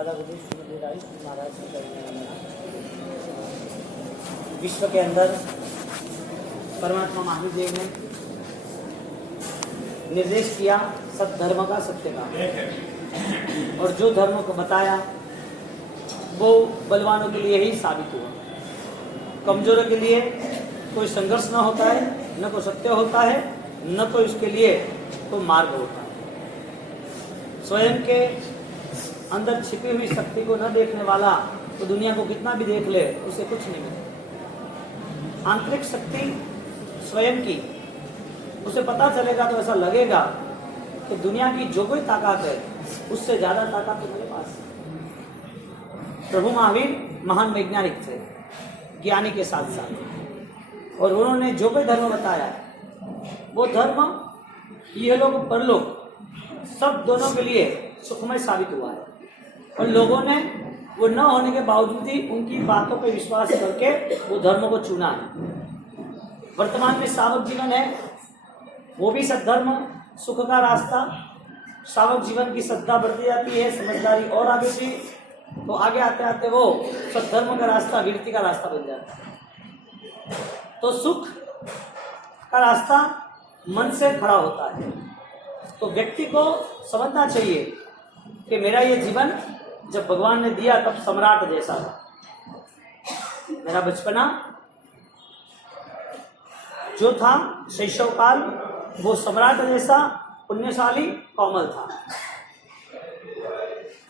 दादा गुरु श्रीमती राय श्री महाराज की चरणों में विश्व के अंदर परमात्मा महावीर ने निर्देश किया सब धर्म का सत्य का, और जो धर्म को बताया वो बलवानों के लिए ही साबित हुआ। कमजोरों के लिए कोई संघर्ष न होता है, न कोई सत्य होता है, न कोई उसके लिए कोई मार्ग होता है। स्वयं के अंदर छिपी हुई शक्ति को न देखने वाला तो दुनिया को कितना भी देख ले उसे कुछ नहीं मिलेगा। आंतरिक शक्ति स्वयं की उसे पता चलेगा तो ऐसा लगेगा कि दुनिया की जो कोई ताकत है उससे ज्यादा ताकत तो मेरे पास है। प्रभु महावीर महान वैज्ञानिक थे, ज्ञानी के साथ साथ, और उन्होंने जो कोई धर्म बताया वो धर्म ये लोग परलोक सब दोनों के लिए सुखमय साबित हुआ है। और लोगों ने वो न होने के बावजूद ही उनकी बातों पर विश्वास करके वो धर्म को चुना है। वर्तमान में सावक जीवन है, वो भी सद्धर्म सुख का रास्ता। सावक जीवन की श्रद्धा बढ़ती जाती है, समझदारी और आगे भी, तो आगे आते आते वो सद्धर्म का रास्ता वीरति का रास्ता बन जाता है। तो सुख का रास्ता मन से खड़ा होता है। तो व्यक्ति को समझना चाहिए कि मेरा ये जीवन जब भगवान ने दिया तब सम्राट जैसा था। मेरा बचपना जो था शैशव काल वो सम्राट जैसा पुण्यशाली कोमल था।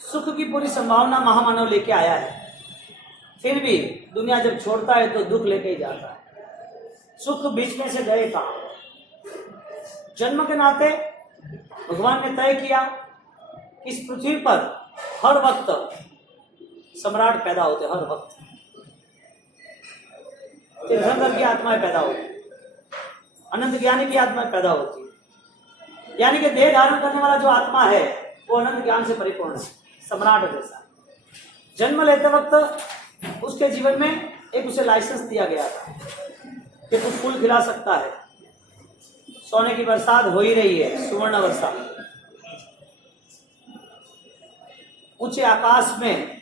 सुख की पूरी संभावना महामानव लेके आया है, फिर भी दुनिया जब छोड़ता है तो दुख लेके ही जाता है। सुख बीच में से गए था। जन्म के नाते भगवान ने तय किया इस पृथ्वी पर हर वक्त सम्राट पैदा होते, हर वक्त तीर्थंकर की आत्माएं पैदा होती, अनंत ज्ञानी की आत्माएं पैदा होती। यानी कि देह धारण करने वाला जो आत्मा है वो अनंत ज्ञान से परिपूर्ण है, सम्राट जैसा। जन्म लेते वक्त उसके जीवन में एक उसे लाइसेंस दिया गया था कि तू फूल खिला सकता है, सोने की बरसात हो ही रही है, सुवर्ण वर्षा, ऊंचे आकाश में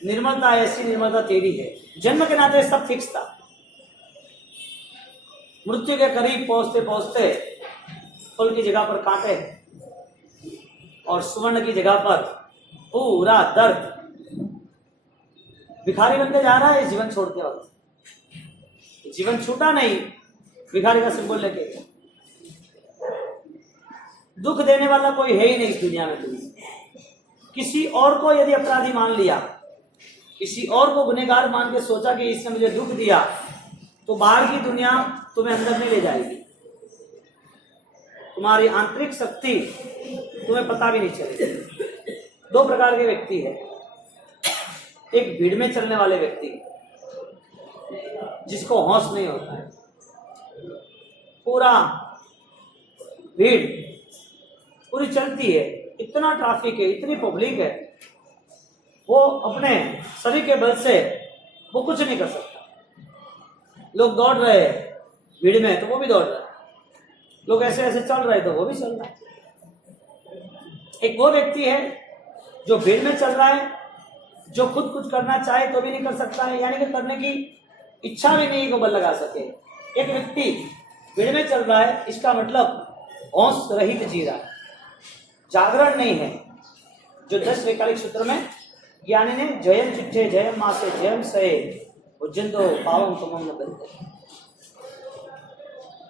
निर्मलता, ऐसी निर्मलता तेरी है। जन्म के नाते सब फिक्स था। मृत्यु के करीब पहुंचते पहुंचते फूल की जगह पर कांटे और सुवर्ण की जगह पर पूरा दर्द। भिखारी बनते जा रहा है इस जीवन छोड़ते वक्त। जीवन छूटा नहीं भिखारी का सिंबल लेके। दुख देने वाला कोई है ही नहीं इस दुनिया में। तुम्हें किसी और को यदि अपराधी मान लिया, किसी और को गुनहगार मान के सोचा कि इसने मुझे दुख दिया, तो बाहर की दुनिया तुम्हें अंदर में ले जाएगी। तुम्हारी आंतरिक शक्ति तुम्हें पता भी नहीं चलेगी। दो प्रकार के व्यक्ति है। एक भीड़ में चलने वाले व्यक्ति जिसको होश नहीं होता है। पूरा भीड़ पूरी चलती है, इतना ट्रैफिक है, इतनी पब्लिक है, वो अपने शरीर के बल से वो कुछ नहीं कर सकता। लोग दौड़ रहे हैं भीड़ में तो वो भी दौड़ रहा है, लोग ऐसे ऐसे चल रहे तो वो भी चल रहा है। एक वो व्यक्ति है जो भीड़ में चल रहा है, जो खुद कुछ करना चाहे तो भी नहीं कर सकता है, यानी कि करने की इच्छा भी नहीं को बल लगा सके। एक व्यक्ति भीड़ में चल रहा है, इसका मतलब होश रहित जी रहा है, जागरण नहीं है। जो 10 वैकालिक सूत्र में ज्ञानी ने जयम चिट्ठे जयम मासे जयम सहे उज्जंदो पावम तुमम न बनते,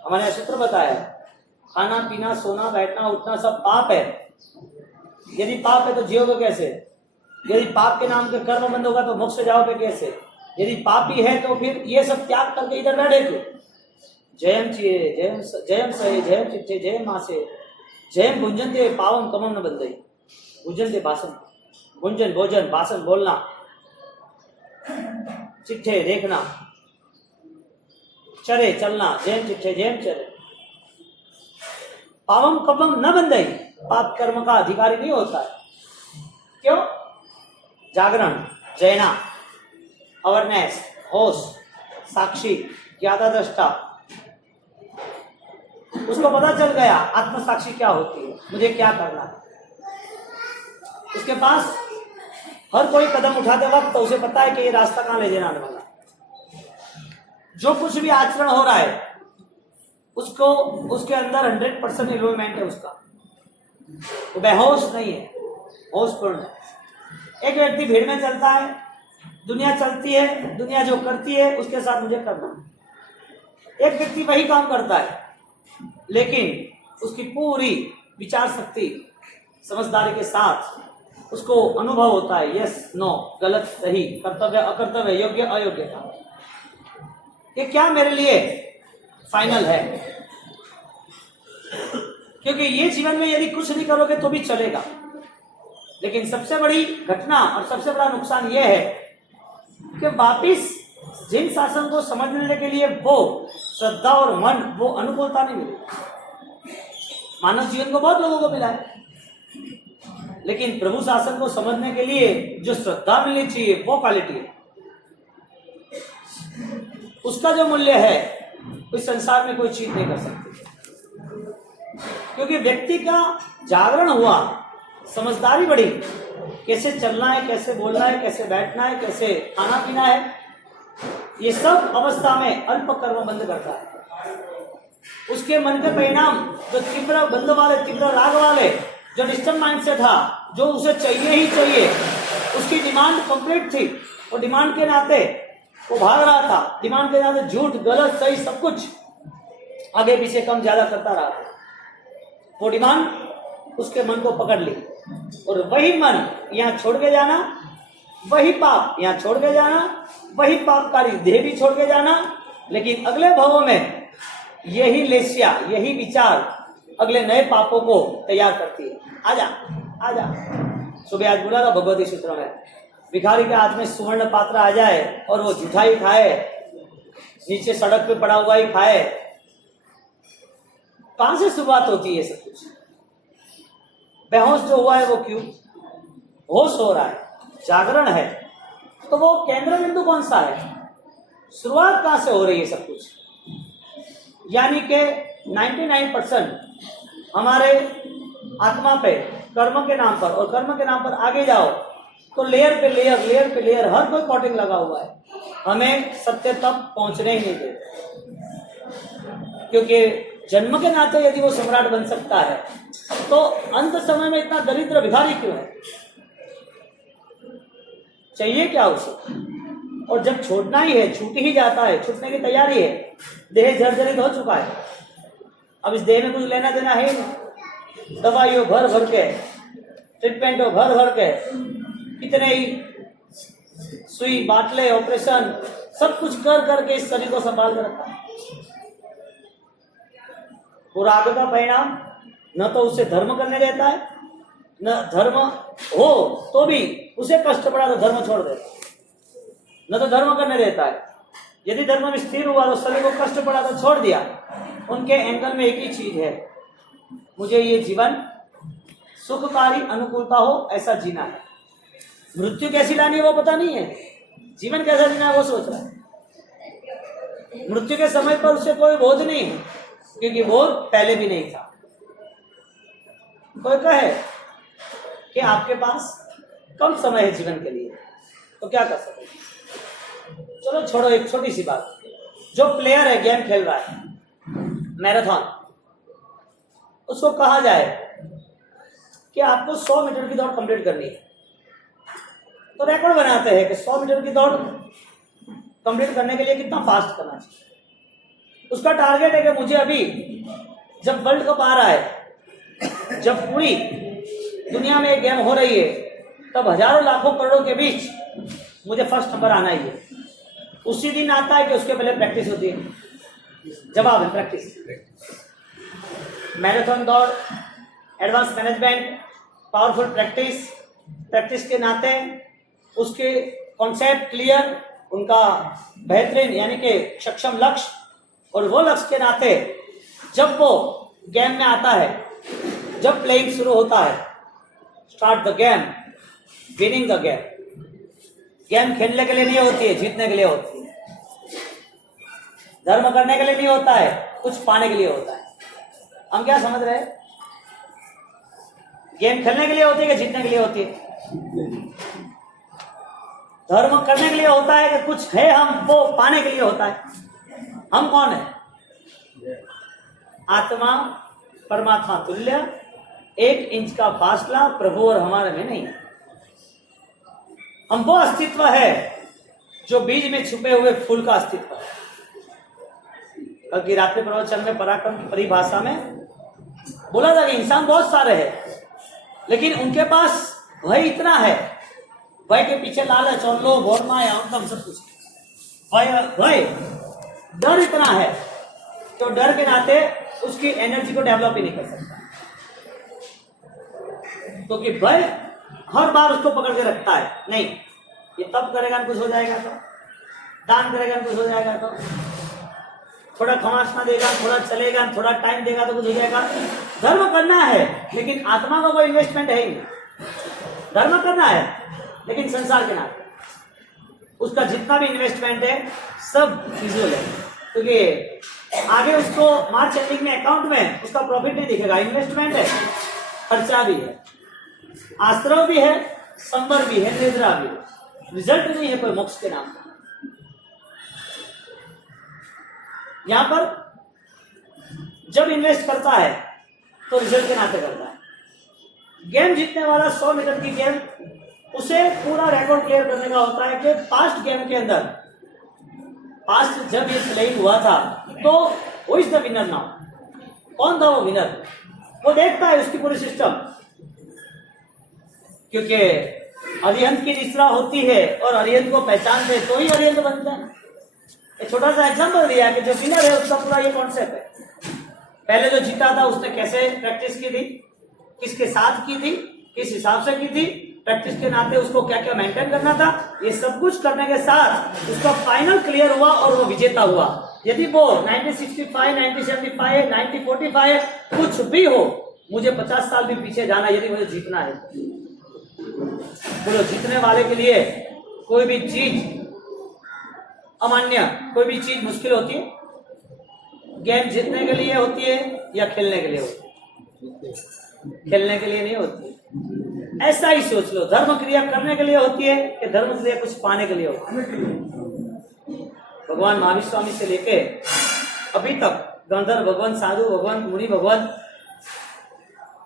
हमारे सूत्र बताया खाना पीना सोना बैठना उठना सब पाप है। यदि पाप है तो जियोगे कैसे? यदि पाप के नाम के कर्म बंद होगा तो मोक्ष जाओगे कैसे? यदि पापी है तो फिर ये सब त्याग करके इधर बैठे क्यों? जयम चिए जयम जयम सहे जयम चिट्ठे जयम मासे जयम भुंजनते पावम कमम न बंदई। भुंजनते भाषण, भुंजन भोजन, भाषण बोलना, चिट्ठे देखना, चरे चलना, जयम चिट्ठे जयम चरे। पावम कमम न बंदई, पाप कर्म का अधिकारी नहीं होता है। क्यों? जागरण, जयना, अवेयरनेस, होश, साक्षी, ज्ञाता दृष्टा, उसको पता चल गया आत्म साक्षी क्या होती है, मुझे क्या करना है। उसके पास हर कोई कदम उठाते वक्त तो उसे पता है कि ये रास्ता कहां ले जाने वाला है। जो कुछ भी आचरण हो रहा है उसको उसके अंदर 100% इन्वॉल्वमेंट है उसका, वो बेहोश नहीं है, होशपूर्ण है। एक व्यक्ति भीड़ में चलता है, दुनिया चलती है, दुनिया जो करती है उसके साथ मुझे करना है। एक व्यक्ति वही काम करता है लेकिन उसकी पूरी विचार शक्ति समझदारी के साथ उसको अनुभव होता है यस नो, गलत सही, कर्तव्य अकर्तव्य, योग्य अयोग्यता, ये क्या मेरे लिए फाइनल है। क्योंकि ये जीवन में यदि कुछ नहीं करोगे तो भी चलेगा, लेकिन सबसे बड़ी घटना और सबसे बड़ा नुकसान यह है कि वापिस जिन शासन को समझने के लिए वो श्रद्धा और मन, वो अनुकूलता नहीं मिली। मानव जीवन को बहुत लोगों को मिला है, लेकिन प्रभु शासन को समझने के लिए जो श्रद्धा मिलनी चाहिए वो क्वालिटी है, उसका जो मूल्य है इस संसार में कोई चीज नहीं कर सकती। क्योंकि व्यक्ति का जागरण हुआ, समझदारी बढ़ी, कैसे चलना है, कैसे बोलना है, कैसे बैठना है, कैसे खाना पीना है, ये सब अवस्था में अल्प कर्म बंद करता है। उसके मन के परिणाम जो तीव्र बंध वाले, तीव्र राग वाले, जो डिस्टर्ब माइंड से था, जो उसे चाहिए ही चाहिए, उसकी डिमांड कंप्लीट थी, और डिमांड के नाते वो भाग रहा था, डिमांड के नाते झूठ गलत सही सब कुछ आगे पीछे कम ज्यादा करता रहा। वो डिमांड उसके मन को पकड़ ली, और वही मन यहाँ छोड़ के जाना, वही पाप यहाँ छोड़ के जाना, वही पापकारी देह भी छोड़ के जाना, लेकिन अगले भवों में यही लेस्या, यही विचार अगले नए पापों को तैयार करती है। आजा आजा, सुबह आज बोला था भगवती सूत्र में, भिखारी के हाथ में सुवर्ण पात्र आ जाए और वो जूठा ही खाए, नीचे सड़क पे पड़ा हुआ ही खाए, कहां से शुरुआत होती है सब कुछ। बेहोश जो हुआ है वो क्यों? होश हो रहा है, जागरण है, तो वो केंद्र बिंदु कौन सा है? शुरुआत कहां से हो रही है सब कुछ? यानी कि 99% हमारे आत्मा पे कर्म के नाम पर, और कर्म के नाम पर आगे जाओ तो लेयर पे लेयर, लेयर पे लेयर, हर कोई कॉटिंग लगा हुआ है, हमें सत्य तक पहुंचने ही नहीं देते। क्योंकि जन्म के नाते यदि वो सम्राट बन सकता है तो अंत समय में इतना दरिद्र भिखारी क्यों है? चाहिए क्या उसे? और जब छोड़ना ही है, छूट ही जाता है, छूटने की तैयारी है, देह जर्जरित हो चुका है, अब इस देह में कुछ लेना देना है नहीं, दवाइयों भर भर के, ट्रीटमेंटों भर भर के, कितने ही सुई बाटले ऑपरेशन सब कुछ कर करके इस शरीर को संभाल कर रखा है। राग का परिणाम न तो उसे धर्म करने देता है, न धर्म हो तो भी उसे कष्ट पड़ा तो धर्म छोड़ देता है, न तो धर्म करने देता है। यदि धर्म में स्थिर हुआ तो शरीर को कष्ट पड़ा तो छोड़ दिया। उनके एंगल में एक ही चीज है, मुझे ये जीवन सुखकारी अनुकूलता हो ऐसा जीना है। मृत्यु कैसी लानी है वो पता नहीं है, जीवन कैसा जीना है वो सोच रहा है। मृत्यु के समय पर उसे कोई बोझ नहीं है, क्योंकि बोझ पहले भी नहीं था। कोई कहे कि आपके पास कम समय है जीवन के लिए, तो क्या कर सकते? चलो छोड़ो, एक छोटी सी बात, जो प्लेयर है, गेम खेल रहा है, मैराथन, उसको कहा जाए कि आपको 100 मीटर की दौड़ कंप्लीट करनी है, तो रिकॉर्ड बनाते हैं कि 100 मीटर की दौड़ कंप्लीट करने के लिए कितना फास्ट करना चाहिए। उसका टारगेट है कि मुझे अभी जब वर्ल्ड कप आ रहा है, जब पूरी दुनिया में एक गेम हो रही है, तब हजारों लाखों करोड़ों के बीच मुझे फर्स्ट नंबर आना ही है। उसी दिन आता है कि उसके पहले प्रैक्टिस होती है? जवाब है प्रैक्टिस। मैराथन दौड़, advance management, powerful practice, practice के नाते उसके कॉन्सेप्ट क्लियर, उनका बेहतरीन यानी कि सक्षम लक्ष्य, और वो लक्ष्य के नाते जब वो गेम में आता है, जब प्लेइंग शुरू होता है, start the game, winning the game. Game खेलने के लिए नहीं होती है, जीतने के लिए होती है। धर्म करने के लिए नहीं होता है, कुछ पाने के लिए होता है। हम क्या समझ रहे हैं? गेम खेलने के लिए होती है कि जीतने के लिए होती है? धर्म करने के लिए होता है कि कुछ है हम वो पाने के लिए होता है। हम कौन है? आत्मा परमात्मा तुल्य, 1 इंच का फासला प्रभु और हमारे में नहीं। हम वो अस्तित्व है जो बीज में छुपे हुए फूल का अस्तित्व है। कल की रात्रि प्रवचन में पराक्रम की परिभाषा में बोला था कि इंसान बहुत सारे हैं, लेकिन उनके पास भय इतना है, भय के पीछे लालच और लोभ और माया उनका सब कुछ, भय डर इतना है तो डर के नाते उसकी एनर्जी को डेवलप ही नहीं कर सकता, क्योंकि भय हर बार उसको पकड़ के रखता है। नहीं, ये तब करेगा कुछ हो जाएगा, तो दान करेगा कुछ हो जाएगा, तो थोड़ा खमासना देगा, थोड़ा चलेगा, थोड़ा टाइम देगा तो कुछ हो जाएगा। धर्म करना है लेकिन आत्मा का कोई इन्वेस्टमेंट है ही नहीं। धर्म करना है लेकिन संसार के नाते उसका जितना भी इन्वेस्टमेंट है सब फिजूल है, क्योंकि आगे उसको मार्च एंडिंग में अकाउंट में उसका प्रॉफिट नहीं दिखेगा। इन्वेस्टमेंट है, खर्चा भी है, आश्रय भी है, संबर भी है, निद्रा भी है, रिजल्ट नहीं है कोई मोक्ष के नाम पर। यहां पर जब इन्वेस्ट करता है तो रिजल्ट के नाते करता है। गेम जीतने वाला 100 मीटर की गेम, उसे पूरा रिकॉर्ड क्लियर करने का होता है कि पास्ट गेम के अंदर, पास्ट जब ये प्लेइंग हुआ था तो वो इज द विनर नाउ। कौन था वो विनर? वो देखता है उसकी पूरी सिस्टम, क्योंकि अरिहंत की निश्रा होती है और अरिहंत को पहचानते तो ही अरिहंत बनता है। एक छोटा सा एग्जांपल दिया कि जो विनर है उसका पूरा ये कॉन्सेप्ट है। पहले जो जीता था उसने कैसे प्रैक्टिस की थी, किसके साथ की थी, किस हिसाब से की थी, प्रैक्टिस के नाते उसको क्या क्या मेंटेन करना था, ये सब कुछ करने के साथ उसका फाइनल क्लियर हुआ और वो विजेता हुआ। यदि वो 1965, 1975, 1945 कुछ भी हो, मुझे 50 साल भी पीछे जाना, यदि मुझे जीतना है। बोलो, जीतने वाले के लिए कोई भी चीज अमान्य, कोई भी चीज मुश्किल होती है? गेम जीतने के लिए होती है या खेलने के लिए होती है? खेलने के लिए नहीं होती। ऐसा ही सोच लो, धर्म क्रिया करने के लिए होती है कि धर्म क्रिया कुछ पाने के लिए होती है? भगवान महावीर स्वामी से लेके अभी तक गंधर्व भगवान, साधु भगवान, मुनि भगवान,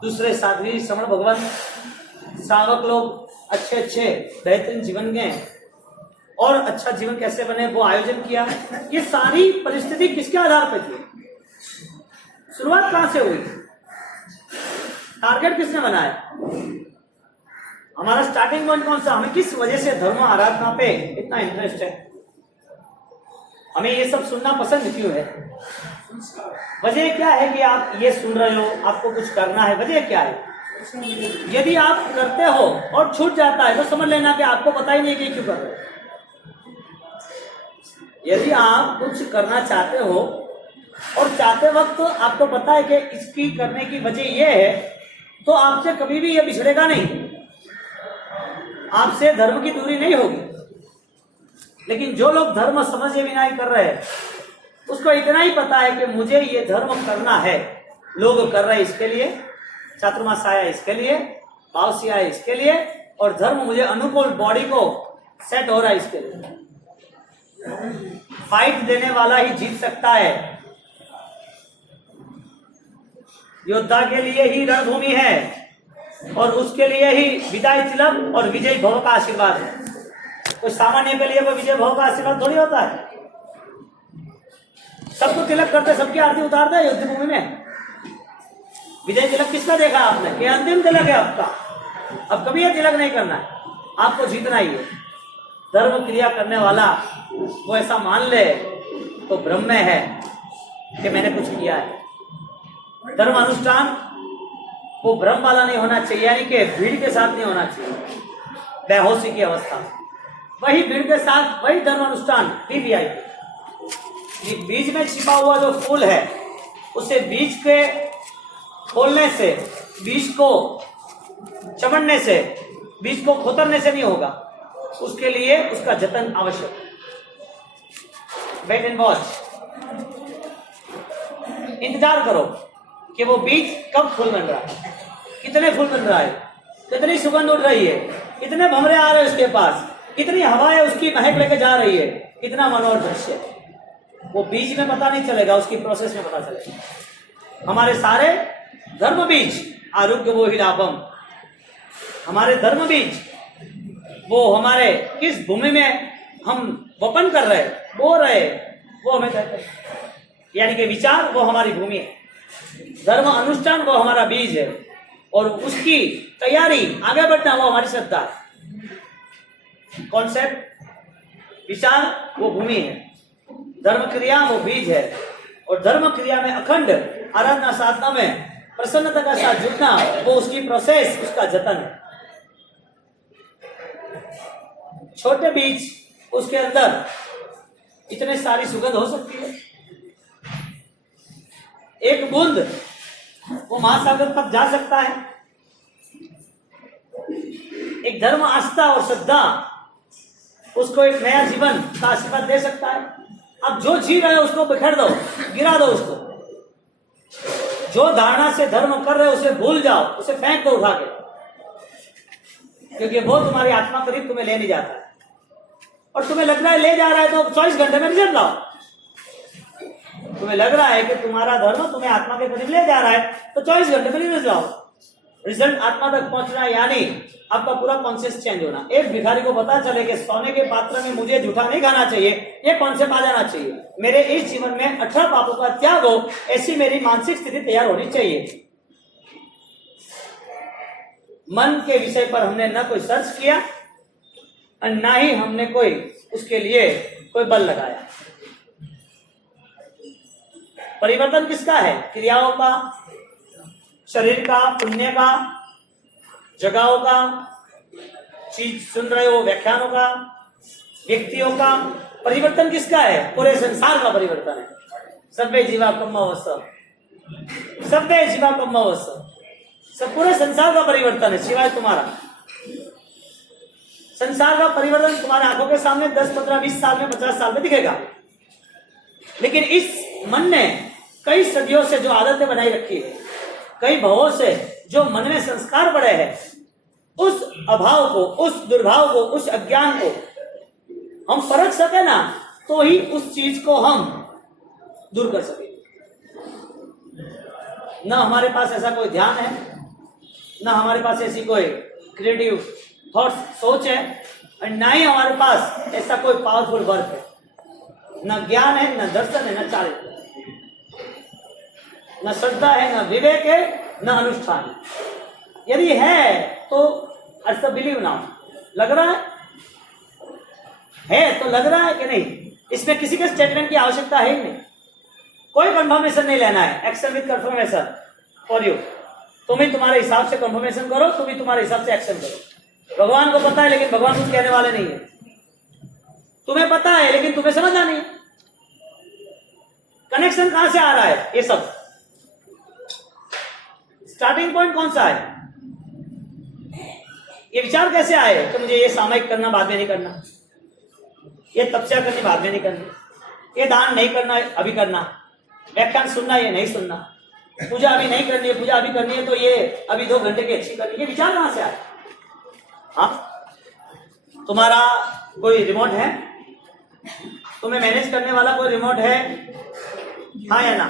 दूसरे साध्वी श्रमण भगवान, श्रावक लोग अच्छे अच्छे बेहतरीन जीवन गए और अच्छा जीवन कैसे बने वो आयोजन किया। ये सारी परिस्थिति किसके आधार पर थी? शुरुआत कहां से हुई? टारगेट किसने बनाया? हमारा स्टार्टिंग पॉइंट कौन सा? हमें किस वजह से धर्म आराधना पे इतना इंटरेस्ट है? हमें ये सब सुनना पसंद क्यों है? वजह क्या है कि आप ये सुन रहे हो, आपको कुछ करना है, वजह क्या है? यदि आप करते हो और छूट जाता है तो समझ लेना कि आपको पता ही नहीं कि क्यों कर रहे हो। यदि आप कुछ करना चाहते हो और चाहते वक्त आपको पता है कि इसकी करने की वजह यह है, तो आपसे कभी भी यह बिछड़ेगा नहीं, आपसे धर्म की दूरी नहीं होगी। लेकिन जो लोग धर्म समझे बिना ही कर रहे हैं, उसको इतना ही पता है कि मुझे ये धर्म करना है, लोग कर रहे हैं इसके लिए, चातुर्मास आया इसके लिए, पावसी आया इसके लिए, और धर्म मुझे अनुकूल बॉडी को सेट हो रहा है इसके लिए। फाइट देने वाला ही जीत सकता है। योद्धा के लिए ही रणभूमि है और उसके लिए ही विदाई तिलक और विजय भव का आशीर्वाद है। कोई सामान्य के लिए कोई विजय भव का आशीर्वाद थोड़ी होता है। सबको तिलक करते, सबकी आरती उतारते हैं युद्ध भूमि में। विजय तिलक किसका देखा आपने? कि अंतिम तिलक है आपका। अब कभी यह तिलक नहीं करना है, आपको जीतना ही है। धर्म क्रिया करने वाला वो ऐसा मान ले तो भ्रम में है कि मैंने कुछ किया है। धर्म अनुष्ठान वो भ्रम वाला नहीं होना चाहिए, यानी कि भीड़ के साथ नहीं होना चाहिए, बेहोशी की अवस्था। वही भीड़ के साथ वही धर्म अनुष्ठान वीवीआईपी। बीज में छिपा हुआ जो फूल है, उसे बीज के खोलने से, बीज को चमड़ने से, बीज को खोतरने से नहीं होगा। उसके लिए उसका जतन आवश्यक है। वेट एंड वॉच, इंतजार करो कि वो बीज कब फूल बन रहा है, कितने फूल बन रहा है, कितनी सुगंध उड़ रही है, कितने भंवरे आ रहे हैं उसके पास, कितनी हवा है उसकी महक लेके जा रही है, कितना मनोहर दृश्य। वो बीज में पता नहीं चलेगा, उसकी प्रोसेस में पता चलेगा। हमारे सारे धर्म बीज आरोग्य वो ही लाभम, हमारे धर्म बीज वो हमारे किस भूमि में हम वपन कर रहे, बो रहे, वो हमें कहते हैं। यानी कि विचार वो हमारी भूमि है, धर्म अनुष्ठान वो हमारा बीज है, और उसकी तैयारी आगे बढ़ना वो हमारी श्रद्धा है। कॉन्सेप्ट विचार वो भूमि है, धर्म क्रिया वो बीज है, और धर्म क्रिया में अखंड आराधना साधना में प्रसन्नता का साथ जुटना वो उसकी प्रोसेस, उसका जतन है। छोटे बीज उसके अंदर इतने सारी सुगंध हो सकती है, एक बूंद वो महासागर तक जा सकता है। एक धर्म आस्था और श्रद्धा उसको एक नया जीवन का आशीर्वाद दे सकता है। अब जो जी रहे हो उसको बिखेर दो, गिरा दो उसको। जो धारणा से धर्म कर रहे हो उसे भूल जाओ, उसे फेंक दो उठा के, क्योंकि वो तुम्हारी आत्मा करीब तुम्हें ले नहीं जाता है। और तुम्हें लग रहा है ले जा रहा है तो 24 घंटे में रिजल्ट लाओ। तुम्हें लग रहा है कि तुम्हारा धर्म तुम्हें आत्मा के करीब ले जा रहा है तो 24 घंटे में रिजल्ट लाओ। रिजल्ट आत्मा तक पहुंचना यानी आपका पूरा कॉन्शियस चेंज होना। एक भिखारी को पता चले कि सोने के पात्र में मुझे जूठा नहीं खाना चाहिए, ये कॉन्सेप्ट आ जाना चाहिए। मेरे इस जीवन में 18 पापों का त्याग हो, ऐसी मेरी मानसिक स्थिति तैयार होनी चाहिए। मन के विषय पर हमने न कोई सर्च किया और ना ही हमने कोई उसके लिए कोई बल लगाया। परिवर्तन किसका है? क्रियाओं का, शरीर का, पुण्य का, जगहों का, चीज सुन रहे हो, व्याख्यानों का, व्यक्तियों का। परिवर्तन किसका है? पूरे संसार का परिवर्तन है। सभ्य जीवा कम्मवस्व, सभ्य जीवा कम्मवस्व, सब पूरे संसार का परिवर्तन है सिवाय तुम्हारा। संसार का परिवर्तन तुम्हारे आंखों के सामने 10, 15, 20 साल में, 50 साल में दिखेगा, लेकिन इस मन ने कई सदियों से जो आदतें बनाई रखी है, कई भावों से जो मन में संस्कार पड़े हैं, उस अभाव को, उस दुर्भाव को, उस अज्ञान को हम परख सके ना, तो ही उस चीज को हम दूर कर सके। न हमारे पास ऐसा कोई ध्यान है, न हमारे पास ऐसी कोई क्रिएटिव थॉट्स, सोच है, और ना ही हमारे पास ऐसा कोई पावरफुल वर्क है। न ज्ञान है, न दर्शन है, न चारित्र, न श्रद्धा है, न विवेक है, न अनुष्ठान है। यदि है तो अर्थ बिलीव नाउ, लग रहा है तो लग रहा है कि नहीं, इसमें किसी के स्टेटमेंट की आवश्यकता है ही नहीं। कोई कंफर्मेशन नहीं लेना है। Action with confirmation for you. तुम ही तुम्हारे हिसाब से कंफर्मेशन करो, तुम ही तुम्हारे हिसाब से एक्शन करो। भगवान को पता है लेकिन भगवान कुछ कहने वाले नहीं है। तुम्हें पता है लेकिन तुम्हें समझना नहीं है। कनेक्शन कहां से आ रहा है? ये सब स्टार्टिंग पॉइंट कौन सा है? ये विचार कैसे आए कि मुझे ये सामयिक करना, बाद में नहीं करना, ये तपस्या करनी, बाद में नहीं करनी, ये दान नहीं करना, अभी करना, व्याख्यान सुनना, ये नहीं सुनना, पूजा अभी नहीं करनी है, पूजा अभी करनी है तो ये अभी 2 घंटे की अच्छी करनी है। ये विचार कहां से आए? हाँ, तुम्हारा कोई रिमोट है? तुम्हें मैनेज करने वाला कोई रिमोट है? हाँ या ना?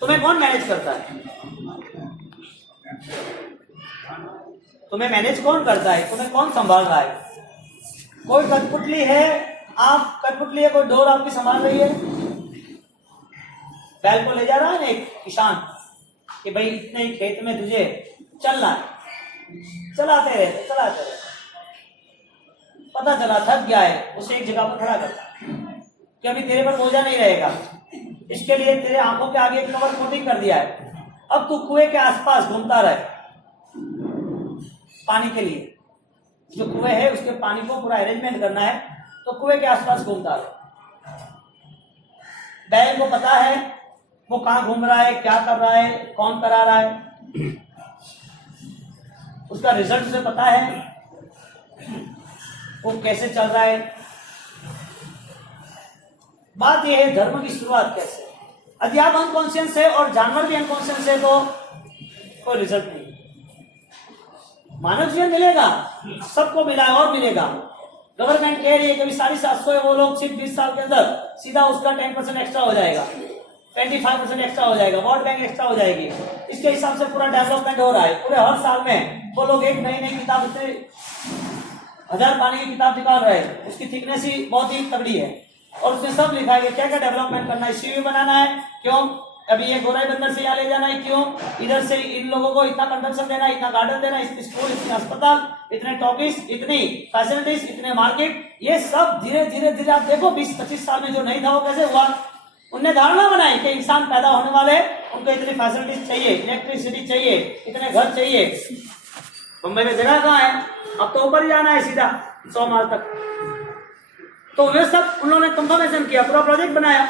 तुम्हें कौन मैनेज करता है? तुम्हें मैनेज कौन करता है? तुम्हें कौन संभाल रहा है? कोई कठपुतली है, आप कठपुतली है, कोई डोर आपकी संभाल रही है। बैल को ले जा रहा है ना एक किसान कि भाई इतने ही खेत में तुझे चलना है, चलाते रहे। पता चला थक गया है, उसे एक जगह पर खड़ा करता कि अभी तेरे पर बोझा नहीं रहेगा, इसके लिए तेरे आंखों के आगे एक कवर कोटिंग कर दिया है। अब तू कुएं के आसपास घूमता रहे पानी के लिए। जो कुएं है उसके पानी को पूरा अरेंजमेंट करना है, तो कुएं के आसपास घूमता रहे। बैल को पता है वो कहाँ घूम रहा है, क्या कर रहा है, कौन करा रहा है, उसका रिजल्ट उसे पता है, वो कैसे चल रहा है। बात यह है धर्म की शुरुआत कैसे। यदि आप अनकॉन्शियस है और जानवर भी अनकॉन्शियस है तो कोई रिजल्ट नहीं। मानव जीवन मिलेगा, सबको मिला है और मिलेगा। गवर्नमेंट कह रही है कि 750 है वो लोग सिर्फ 20 साल के अंदर सीधा उसका 10% एक्स्ट्रा हो जाएगा, 25% एक्स्ट्रा हो जाएगा, वर्ल्ड बैंक एक्स्ट्रा हो जाएगी। इसके हिसाब से पूरा डेवलपमेंट हो रहा है। पूरे हर साल में वो लोग एक नई नई किताब से 1000 पानी की किताब निकाल रहे हैं, उसकी थिकनेस ही बहुत ही तगड़ी है और उसमें सब लिखा है कि क्या क्या डेवलपमेंट करना है, सीवी बनाना है, क्यों अभी ये गोराई बंदर से यहाँ ले जाना है, क्यों इधर से इन लोगों को इतना कंजम्पशन देना है, इतना गार्डन देना है, इतने स्कूल, इतने अस्पताल, इतने टॉकीज, इतनी फैसिलिटीज, इतने मार्केट, ये सब धीरे धीरे धीरे आप देखो 20-25 साल में जो नहीं था वो कैसे हुआ। उनने धारणा बनाई कि इंसान पैदा होने वाले, उनको इतनी फैसिलिटीज चाहिए, इलेक्ट्रिसिटी चाहिए, इतने घर चाहिए। मुंबई में जगह कहाँ है, अब तो ऊपर ही जाना है सीधा 100 माल तक। तो वे सब उन्होंने कंफर्मेशन किया, पूरा प्रोजेक्ट बनाया।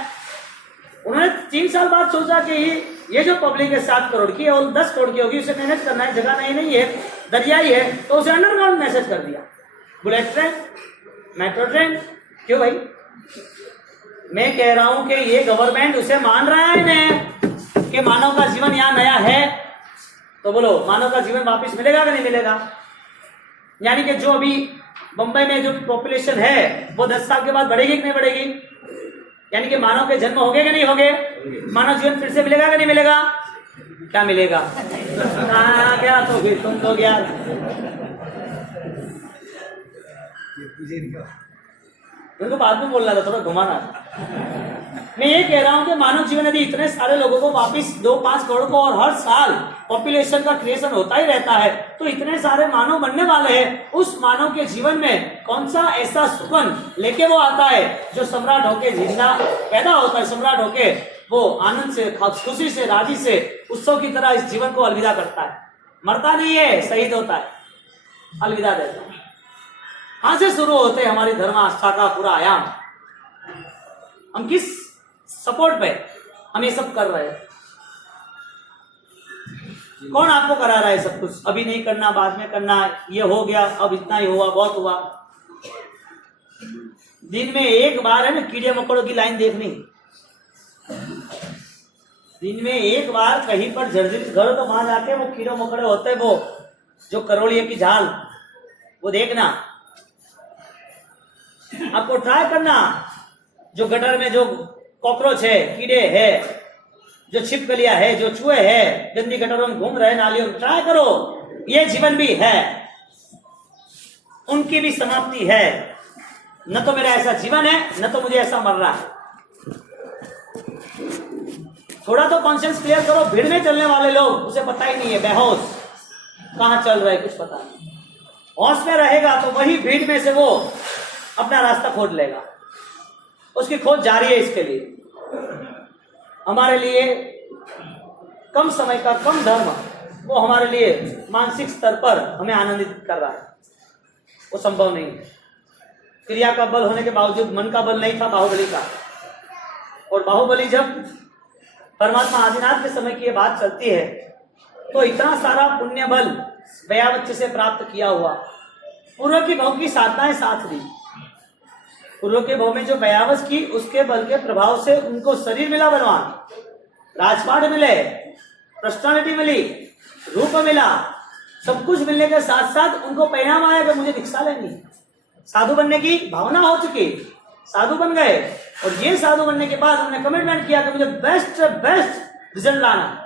उन्होंने 3 साल बाद सोचा कि ये जो पब्लिक है 7 करोड़ की और 10 करोड़ की होगी, उसे मैनेज करना है, जगह नहीं है, दरियाई है, तो उसे अंडरग्राउंड मैसेज कर दिया, बुलेट ट्रेन, मेट्रो ट्रेन। क्यों भाई, मैं कह रहा हूं कि ये गवर्नमेंट उसे मान रहा है ना कि मानव का जीवन यहाँ नया है, तो बोलो मानव का जीवन वापस मिलेगा कि नहीं मिलेगा? यानी कि जो अभी मुंबई में जो पॉपुलेशन है वो 10 साल के बाद बढ़ेगी कि नहीं बढ़ेगी? यानी कि मानव के जन्म होंगे कि नहीं होंगे? मानव जीवन फिर से मिलेगा कि नहीं मिलेगा? क्या मिलेगा? क्या तो फिर तुम लोग यार उनको बाद में बोलना था, थोड़ा घुमाना था। मैं ये कह रहा हूं कि मानव जीवन यदि इतने सारे लोगों को वापस 2-5 करोड़ को और हर साल पॉपुलेशन का क्रिएशन होता ही रहता है, तो इतने सारे मानव बनने वाले हैं। उस मानव के जीवन में कौन सा ऐसा सुकून लेके वो आता है जो सम्राट होके जिंदा पैदा होता है, सम्राट होके वो आनंद से, खुशी से, राजी से, उत्सव की तरह इस जीवन को अलविदा करता है। मरता नहीं है, शहीद होता है, अलविदा देता है। कहां से शुरू होते हैं हमारी धर्म आस्था का पूरा आयाम? हम किस सपोर्ट पे हम ये सब कर रहे हैं? कौन आपको करा रहा है सब कुछ? अभी नहीं करना, बाद में करना, ये हो गया, अब इतना ही हुआ, बहुत हुआ। दिन में एक बार है ना कीड़े मकोड़ों की लाइन देखनी, दिन में एक बार कहीं पर जर्जरित घर तो वहां जाके वो कीड़े मकोड़े होते हैं, वो जो करोड़िये की झाल, वो देखना। आपको ट्राई करना, जो गटर में जो कॉकरोच है, कीड़े है, जो छिपकलियां है, जो चूहे है, गंदी गटरों में घूम रहे, नालियों में, ट्राई करो। ये जीवन भी है, उनकी भी समाप्ति है। न तो मेरा ऐसा जीवन है, न तो मुझे ऐसा मरना है। थोड़ा तो कॉन्शियस क्लियर करो। भीड़ में चलने वाले लोग, उसे पता ही नहीं है, बेहोश कहां चल रहे, कुछ पता नहीं। होश में रहेगा तो वही भीड़ में से वो अपना रास्ता खोज लेगा, उसकी खोज जारी है। इसके लिए हमारे लिए कम समय का कम धर्म, वो हमारे लिए मानसिक स्तर पर हमें आनंदित कर रहा है, वो संभव नहीं है। क्रिया का बल होने के बावजूद मन का बल नहीं था बाहुबली का। और बाहुबली जब परमात्मा आदिनाथ के समय की ये बात चलती है तो इतना सारा पुण्य बल व्यावच्य से प्राप्त किया हुआ, पूर्व की भव की साधनाएं साथ दी। पूर्व के भव में जो व्यावच की, उसके बल के प्रभाव से उनको शरीर मिला बलवान, राजपाट मिले, पर्सनालिटी मिली, रूप मिला, सब कुछ मिलने के साथ साथ उनको परिणाम आया कि मुझे दीक्षा लेनी, साधु बनने की भावना हो चुकी, साधु बन गए। और ये साधु बनने के बाद उन्होंने कमिटमेंट किया कि मुझे बेस्ट रिजल्ट लाना,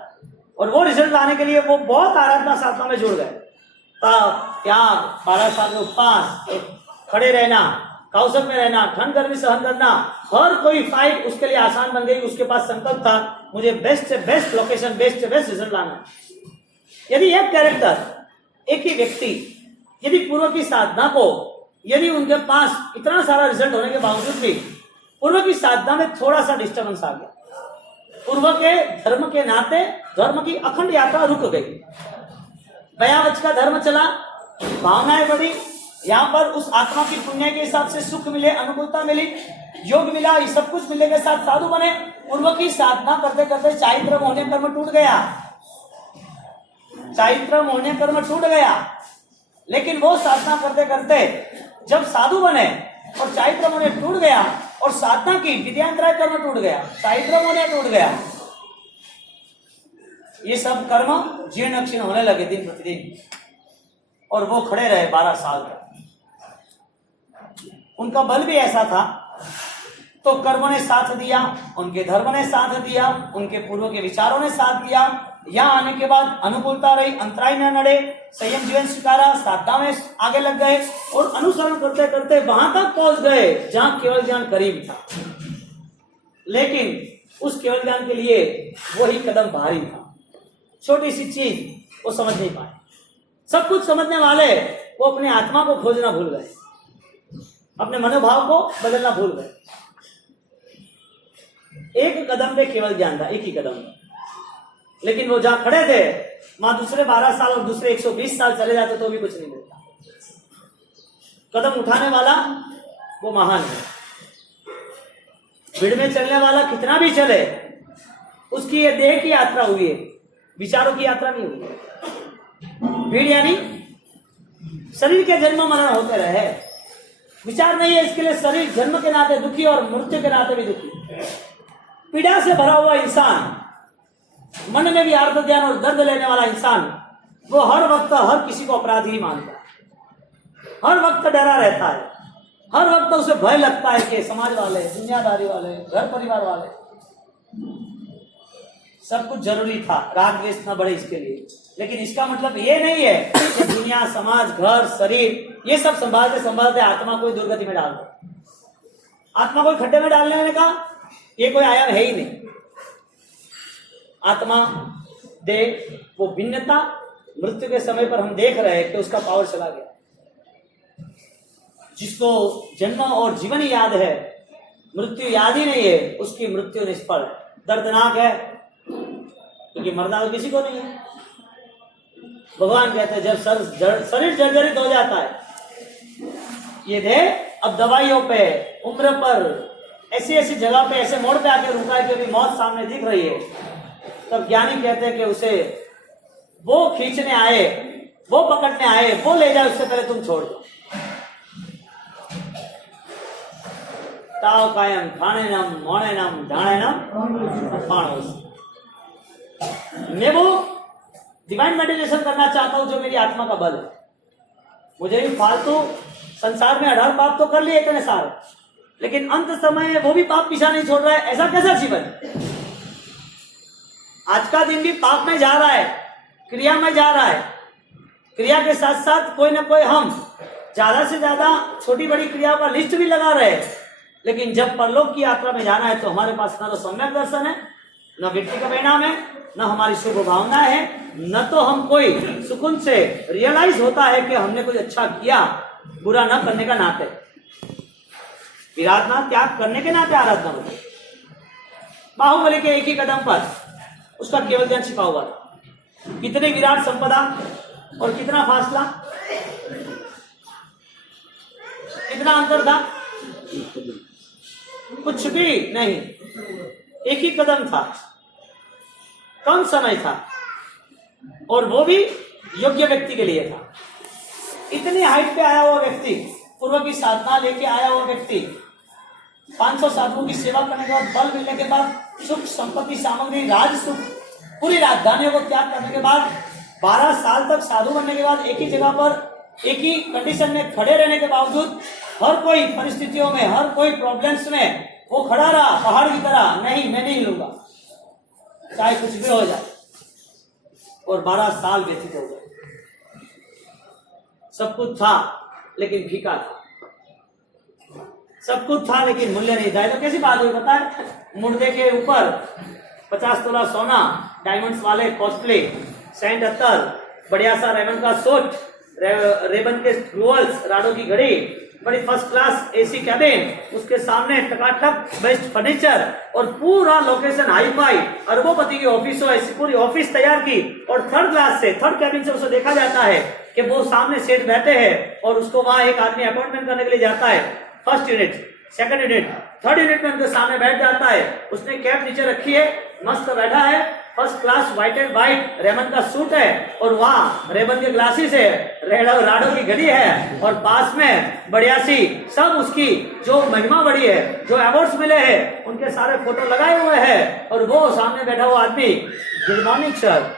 और वो रिजल्ट लाने के लिए वो बहुत आराधना साधना में जुड़ गए। त्याग, 12 साल में उपवास, खड़े रहना, कौशल में रहना, ठंड गर्मी सहन करना, हर कोई फाइट उसके लिए आसान बन गई। उसके पास संकल्प था, मुझे बेस्ट से बेस्ट लोकेशन, बेस्ट से बेस्ट रिजल्ट लाना। यदि एक कैरेक्टर, एक ही व्यक्ति यदि पूर्व की साधना को, यदि उनके पास इतना सारा रिजल्ट होने के बावजूद भी पूर्व की साधना में थोड़ा सा डिस्टर्बेंस आ गया, पूर्व के धर्म के नाते धर्म की अखंड यात्रा रुक गई, व्यावच का धर्म चला, भावनाएं बढ़ी, यहाँ पर उस आत्मा की पुण्य के हिसाब से सुख मिले, अनुकूलता मिली, योग मिला, ये सब कुछ मिलने के साथ साधु बने। पूर्व की साधना करते करते चारित्र मोहनीय कर्म टूट गया, चारित्र मोहनीय कर्म टूट गया। लेकिन वो साधना करते करते जब साधु बने और चारित्र मोहनीय टूट गया और साधना की, विद्यांतराय कर्म टूट गया, चारित्र मोहनीय टूट गया, ये सब कर्म जीर्ण क्षीण होने लगे दिन प्रतिदिन। और वो खड़े रहे 12 साल तक। उनका बल भी ऐसा था, तो कर्मों ने साथ दिया, उनके धर्म ने साथ दिया, उनके पूर्व के विचारों ने साथ दिया। यहाँ आने के बाद अनुकूलता रही, अंतराय न नड़े, संयम जीवन स्वीकारा, साधना में आगे लग गए और अनुसरण करते करते वहां तक पहुंच गए जहां केवल ज्ञान करीब था। लेकिन उस केवल ज्ञान के लिए वही कदम भारी था। छोटी सी चीज वो समझ नहीं पाए। सब कुछ समझने वाले वो अपने आत्मा को खोजना भूल गए, अपने मनोभाव को बदलना भूल गए। एक कदम पे केवल ज्ञान था, एक ही कदम, लेकिन वो जहां खड़े थे वहां दूसरे 12 साल और दूसरे 120 साल चले जाते तो भी कुछ नहीं मिलता। कदम उठाने वाला वो महान है। भीड़ में चलने वाला कितना भी चले, उसकी ये देह की यात्रा हुई है, विचारों की यात्रा नहीं हुई है। भीड़ यानी शरीर के जन्म मरण होते रहे, विचार नहीं है। इसके लिए शरीर जन्म के नाते दुखी और मृत्यु के नाते भी दुखी। पीड़ा से भरा हुआ इंसान, मन में भी आर्त ध्यान और दर्द लेने वाला इंसान, वो हर वक्त हर किसी को अपराधी ही मानता है, हर वक्त डरा रहता है, हर वक्त उसे भय लगता है कि समाज वाले, दुनियादारी वाले, घर परिवार वाले। सब कुछ जरूरी था, राग द्वेष न बढ़े इसके लिए, लेकिन इसका मतलब ये नहीं है कि दुनिया, समाज, घर, शरीर ये सब संभालते संभालते आत्मा को दुर्गति में डाल दो। आत्मा को खड्डे में डालने का ये कोई आयाम है ही नहीं। आत्मा, देह, वो भिन्नता मृत्यु के समय पर हम देख रहे हैं कि उसका पावर चला गया। जिसको जन्म और जीवन ही याद है, मृत्यु याद ही नहीं है, उसकी मृत्यु निष्फल है, दर्दनाक है, क्योंकि मरना तो किसी को नहीं है। भगवान कहते हैं जब शरीर जर्जरित हो जाता है, ये देह अब दवाइयों पे, उम्र पर, ऐसी ऐसी जगह पे, ऐसे मोड़ पे आके रुका है कि अभी मौत सामने दिख रही है, तब ज्ञानी कहते हैं कि उसे वो खींचने आए, वो पकड़ने आए, वो ले जाए, उससे पहले तुम छोड़ दो। ताव कायम खाने नम मोने नम ढाणे नम पाणोस। मैं वो डिवाइन मेडिटेशन करना चाहता हूं जो मेरी आत्मा का बल है। मुझे भी फालतू संसार में 18 पाप तो कर लिए इतने सारे, लेकिन अंत समय में वो भी पाप पीछा नहीं छोड़ रहा है। ऐसा कैसा जीवन? आज का दिन भी पाप में जा रहा है, क्रिया में जा रहा है। क्रिया के साथ साथ कोई ना कोई हम ज्यादा से ज्यादा छोटी बड़ी क्रियाओं का लिस्ट भी लगा रहे हैं, लेकिन जब परलोक की यात्रा में जाना है तो हमारे पास न तो सम्यक दर्शन है, न व्यक्ति का परिणाम है, न हमारी शुभ भावना है, न तो हम कोई सुकून से रियलाइज होता है कि हमने कुछ अच्छा किया, बुरा न करने का नाते, विराधना त्याग करने के नाते आराधना होती। बाहुबली के एक ही कदम पर उसका केवल ज्ञान छिपा हुआ था। कितनी विराट संपदा और कितना फासला, कितना अंतर था, कुछ भी नहीं। एक ही कदम था, कम समय था, और वो भी योग्य व्यक्ति के लिए था। इतनी हाइट पे आया हुआ व्यक्ति, पूर्व की साधना लेके आया हुआ व्यक्ति, 500 साधुओं की सेवा करने के बाद, बल मिलने के बाद, सुख संपत्ति सामग्री राज सुख पूरी राजधानियों को त्याग करने के बाद, 12 साल तक साधु बनने के बाद, एक ही जगह पर एक ही कंडीशन में खड़े रहने के बावजूद, हर कोई परिस्थितियों में, हर कोई प्रॉब्लम्स में वो खड़ा रहा पहाड़ की तरह, नहीं मैं नहीं हिलूंगा चाहे कुछ भी हो जाए। और 12 साल व्यतीत हो गए। सब कुछ था लेकिन फीका था, सब कुछ था लेकिन मूल्य नहीं था। तो कैसी बात हुई पता है? मुर्दे के ऊपर 50 तोला सोना, डायमंड्स वाले कॉस्टली सेंट अत्तर, बढ़िया सा रेमन का सूट, रेबन के ग्लोवल्स, राडो की घड़ी, बड़ी फर्स्ट क्लास एसी कैबिन, उसके सामने टकाटक बेस्ट फर्नीचर और पूरा लोकेशन हाई फाई, अरबोपति की ऑफिस हो, ऐसी पूरी ऑफिस तैयार की। और थर्ड क्लास से, थर्ड कैबिन से उसे देखा जाता है कि वो सामने सेठ बैठे हैं और उसको वहां एक आदमी अपॉइंटमेंट करने के लिए जाता है। First unit, second unit, third unit में उनके सामने बैठ जाता है। उसने कैप नीचे रखी है, मस्त बैठा है, first class white and white Raymond का सूट है, और वहां रेमन के ग्लासेस है, राडो की घड़ी है, और पास में बढ़िया सी सब उसकी जो महिमा बड़ी है, जो अवार्ड्स मिले हैं, उनके सारे फोटो लगाए हुए हैं। और वो सामने बैठा हुआ आदमी, गुड मॉर्निंग सर,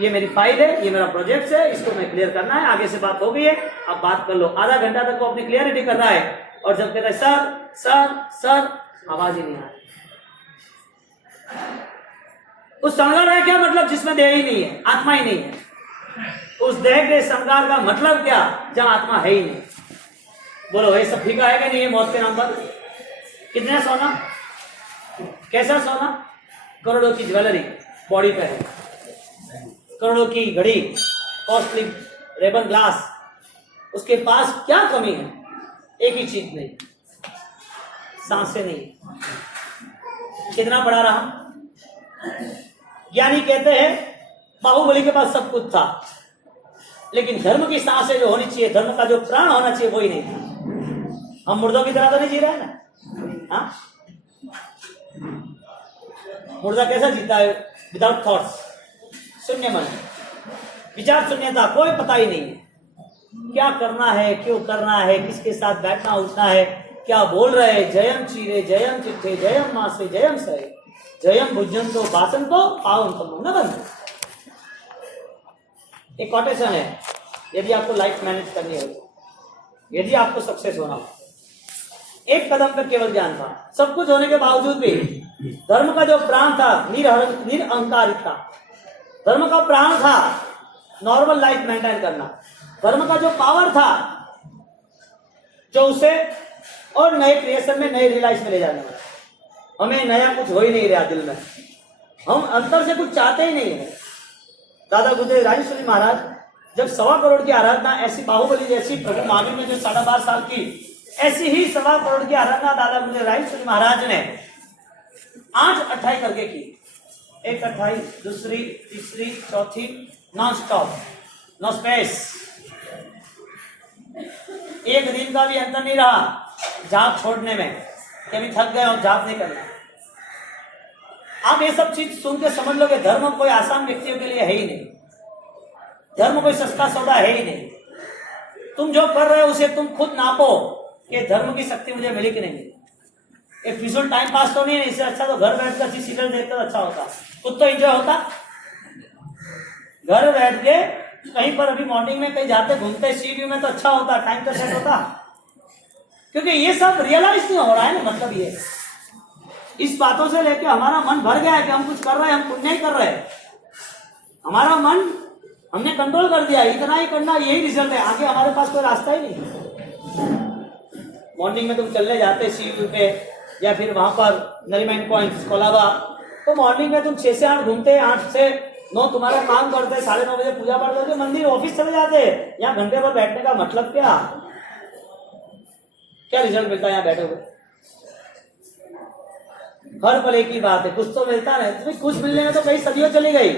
ये मेरी फाइल है, ये मेरा प्रोजेक्ट है, इसको मैं क्लियर करना है, आगे से बात हो गई है, अब बात कर लो। आधा घंटा तक वो अपनी क्लियरिटी कर रहा है और जब कहता है सर सर सर, आवाज ही नहीं आ रही। उस श्रृंगार का क्या मतलब जिसमें देह ही नहीं है, आत्मा ही नहीं है। उस देह के श्रृंगार का मतलब क्या जहां आत्मा है ही नहीं। बोलो ये सब फीका है कि नहीं है मौत के नाम पर? कितना सोना, कैसा सोना? करोड़ों की ज्वेलरी बॉडी पे है, करोड़ों की घड़ी, कॉस्टली रेबन ग्लास, उसके पास क्या कमी है? एक ही चीज नहीं, सांसें नहीं। कितना बड़ा रहा? ज्ञानी कहते हैं बाहुबली के पास सब कुछ था, लेकिन धर्म की सांसें जो होनी चाहिए, धर्म का जो प्राण होना चाहिए, वो ही नहीं था। हम मुर्दों की तरह तो नहीं जी रहे हैं ना? हाँ, मुर्दा कैसा जीता है? विदाउट थॉट्स, शून्य मन, विचार शून्यता, कोई पता ही नहीं है क्या करना है, क्यों करना है, किसके साथ बैठना उठना है, क्या बोल रहे। जयम चीरे जयम चिट्ठे जयम मासे जयम सहे जयम भुजन तो बासन तो पावन तो न बंद। एक कोटेशन है, यदि आपको लाइफ मैनेज करनी हो, यदि आपको सक्सेस होना हो, एक कदम पर केवल ज्ञान था। सब कुछ होने के बावजूद भी धर्म का जो प्राण था निरअहंकारिक था। धर्म का प्राण था नॉर्मल लाइफ मेंटेन करना। धर्म का जो पावर था जो उसे और नए क्रिएशन में, नए रियलाइज में ले जाने वाला। हमें नया कुछ हो ही नहीं रहा दिल में, हम अंतर से कुछ चाहते ही नहीं है। दादा गुरुदेव राजेश्वरी महाराज जब 1.25 करोड़ की आराधना, ऐसी बाहुबली जैसी प्रभु मावी में जो 12.5 साल की, ऐसी ही 1.25 करोड़ की आराधना दादा गुरुदेव राजेश्वरी महाराज ने 8 अट्ठाई करके की। 1 अट्ठाई, दूसरी, तीसरी, चौथी, नॉन स्टॉप, नो स्पेस। एक दिन का भी अंतर नहीं रहा जाप छोड़ने में, कभी थक गए और जाप नहीं करना। आप ये सब चीज सुन के समझ लो कि धर्म कोई आसान व्यक्तियों के लिए है ही नहीं, धर्म कोई सस्ता सौदा है ही नहीं। तुम जो कर रहे हो उसे तुम खुद नापो कि धर्म की शक्ति मुझे मिली कि नहीं मिली। एक फिजूल टाइम पास तो नहीं है, इससे अच्छा तो घर बैठ कर अच्छी सीरियल देखकर अच्छा होता, खुद तो एंजॉय होता। घर बैठ के कहीं पर अभी मॉर्निंग में कहीं जाते घूमते सी व्यू में तो अच्छा होता, टाइम तो सेट होता। क्योंकि ये सब रियलाइज नहीं हो रहा है ना, मतलब ये इस बातों से लेके हमारा मन भर गया है कि हम कुछ कर रहे हैं, हम पुण्य ही कर रहे हैं। हमारा मन हमने कंट्रोल कर दिया, इतना ही करना, यही रिजल्ट है, आगे हमारे पास कोई रास्ता ही नहीं। मॉर्निंग में तुम चलने जाते सी व्यू पे या फिर वहां पर नरीमैन पॉइंट कोलाबा, तो मॉर्निंग में तुम 6 से 8 घूमते, 8 से 9 तुम्हारा काम करते, 9:30 बजे पूजा पाठ करके मंदिर ऑफिस चले जाते। यहाँ घंटे भर बैठने का मतलब क्या रिजल्ट मिलता है यहाँ बैठे हुए? हर पल एक ही बात है, कुछ तो मिलता नहीं। तुम्हें कुछ मिलने में तो कई सदियों चली गई,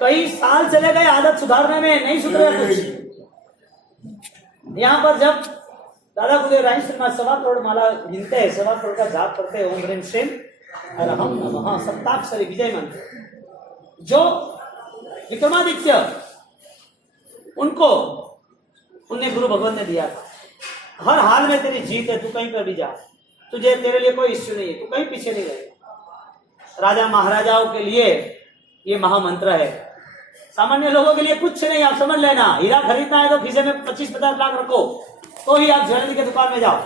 कई साल चले गए आदत सुधारने में, नहीं सुधरे कुछ। यहाँ पर जब दादा गुरुदेव राजेश्वरी महाराज 1.25 करोड़ माला गिनते हैं, 1.25 करोड़ का जाप करते हैं, ओम ह्रीम श्रीम अरहम नमः, सप्ताक्षरी विजय मंत्र, जो विक्रमादित्य उनको उन्हें गुरु भगवान ने दिया था। हर हाल में तेरी जीत है, तू कहीं पर भी जा, तुझे तेरे लिए कोई इश्यू नहीं है, तू कहीं पीछे नहीं रहेगा। राजा महाराजाओं के लिए ये महामंत्र है, सामान्य लोगों के लिए कुछ नहीं। आप समझ लेना, हीरा खरीदना है तो खीसे में 25-50 लाख रखो तो ही आप ज्वेलरी की दुकान में जाओ।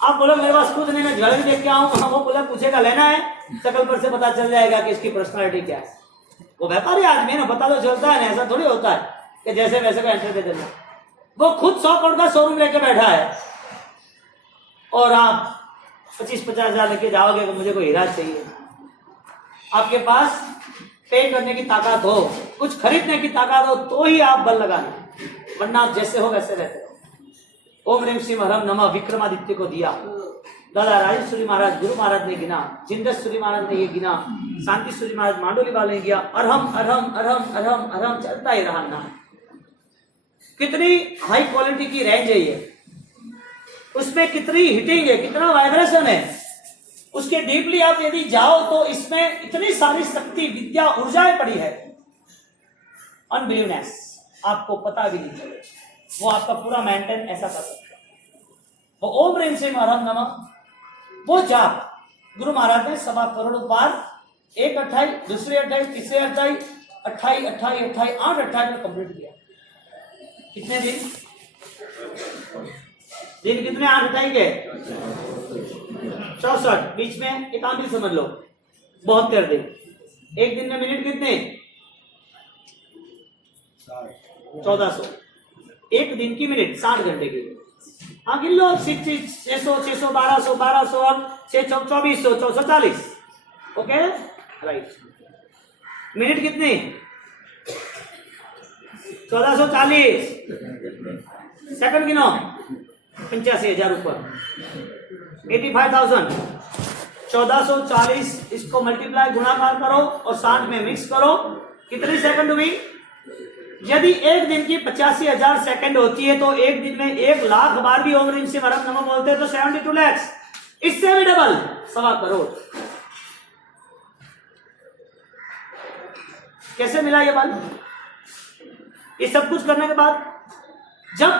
आप बोलो मेरे पास खुद नहीं, मैं ज्वेलरी देख के आऊँ, वो बोला पूछेगा लेना है, शकल पर से पता चल जाएगा कि इसकी पर्सनालिटी क्या है। वो व्यापारी आदमी है ना, पता तो चलता है ना, ऐसा थोड़ी होता है कि जैसे वैसे का एंट्री दे देना। वो खुद 100 करोड़ का शोरूम लेके बैठा है और आप 25-50 हजार लेके जाओगे कि मुझे कोई हीरा चाहिए। आपके पास पे करने की ताकत हो, कुछ खरीदने की ताकत हो तो ही आप बल लगाना, वरना आप जैसे हो वैसे रहते हो। ओम ह्रीम श्रीम हरम नमः विक्रमादित्य को दिया दादा राजेश्वरी महाराज, गुरु महाराज ने गिना, जिंदेश्वरी महाराज ने ये गिना, शांतिश्वरी महाराज मांडोली वाले ने गया, अरहम अरहम अरहम अरहम अरहम, चलता ही रहा नाम। कितनी हाई क्वालिटी की रेंज है ये, उसमें कितनी हिटिंग है, कितना वाइब्रेशन है, उसके डीपली आप यदि जाओ तो इसमें इतनी सारी शक्ति, विद्या, ऊर्जाएं पड़ी है, अनबिलीवनेस, आपको पता भी नहीं चले। वो आपका पूरा मेंटेन ऐसा कर सकता है। वो ओम ह्रीम श्रीम हरम नमः, वो जाप गुरु महाराज ने 1.25 करोड़ बार एक 28, दूसरे 28, तीसरे 28, 28, 28, 28, 8 28 में कंप्लीट किया। कितने दिन कितने 8 28 के 64। बीच में एक आंकड़ी समझ लो 72 दिन। एक दिन में मिनट कितने 1400। एक दिन की मिनट 60 घंटे की। हाँ गिन लो 600, 600, 1200, 1200 और 600, 2400, 440। Okay right. मिनट कितने 1440। सेकंड गिनो 85,000 ऊपर 85,000। 1440 इसको मल्टीप्लाई गुणाकार करो और 60 में मिक्स करो। कितनी सेकंड हुई? यदि एक दिन की 85,000 सेकंड होती है तो एक दिन में 1,00,000 बार भी ओम ह्रीम श्रीम हरम नमः बोलते हैं तो 72 lakhs। इससे भी डबल 1.25 करोड़। कैसे मिला ये बल? ये सब कुछ करने के बाद जब